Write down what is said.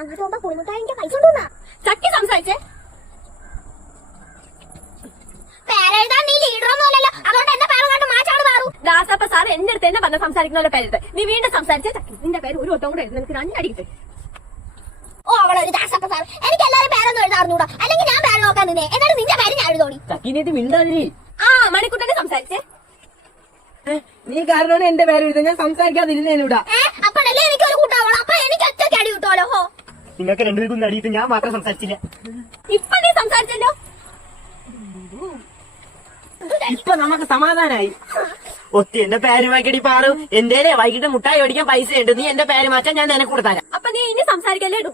അങ്ങോട്ട് പോകുമ്പോ കുളിമുട്ടായിന്റെ പൈസ കൊണ്ടുവന്നാ ചക്കി സംസാരിച്ചേ. പേരെഴുതാൻ നീ ലീഡറൊന്നുമല്ലല്ലോ, അതുകൊണ്ട് എന്റെ പേര് കണ്ട് മാറ്റാണ് മാറും. ദാസപ്പ സാർ എന്റെ അടുത്ത് തന്നെ പറഞ്ഞ സംസാരിക്കുന്ന പേരെടുത്ത് നീ വീണ്ടും സംസാരിച്ചേ ചക്കി. നിന്റെ പേര് ഒരു വട്ടം കൂടെ എഴുതി എനിക്ക് 2 അടി കിട്ടും. ഓ അവളൊരു ദാസപ്പ സാർ. എനിക്ക് എല്ലാരും പേരൊന്നും എഴുതാറുന്നൂടാ, അല്ലെങ്കിൽ ഞാൻ പേര് നോക്കാൻ നിന്നേ. എന്നിട്ട് നിന്റെ പേര് ഞാൻ എഴുതോടി. ചക്കിനേറ്റ് മിണ്ടാതിരി. ആ മണിക്കുട്ടനെ സംസാരിച്ചേ. നീ കാരണമാണ് എന്റെ പേര് എഴുതാൻ ഞാൻ സംസാരിക്കാതിരുന്നേനൂടാ. അപ്പഴല്ലേ എനിക്ക് ഒരു കൂട്ടാവണം, അപ്പൊ എനിക്ക് ഒറ്റയ്ക്ക് അടി കിട്ടുമല്ലോ. ഹോ നിങ്ങൾക്ക് രണ്ടുപേർക്കും അടിയിട്ട് ഞാൻ മാത്രം സംസാരിച്ചില്ല. ഇപ്പൊ നീ സംസാരിച്ചല്ലോ. ഇപ്പൊ നമുക്ക് സമാധാനായി. ഒത്തി എന്റെ പേര് വായിക്കടി പാറു. എന്തേലേ വൈകിട്ട് മുട്ടായി മേടിക്കാൻ പൈസ ഉണ്ട്. നീ എന്റെ പേര് മാറ്റാൻ ഞാൻ നിനക്ക് കൊടുത്താരാ. അപ്പൊ നീ ഇനി സംസാരിക്കല്ലേ ഇടൂ.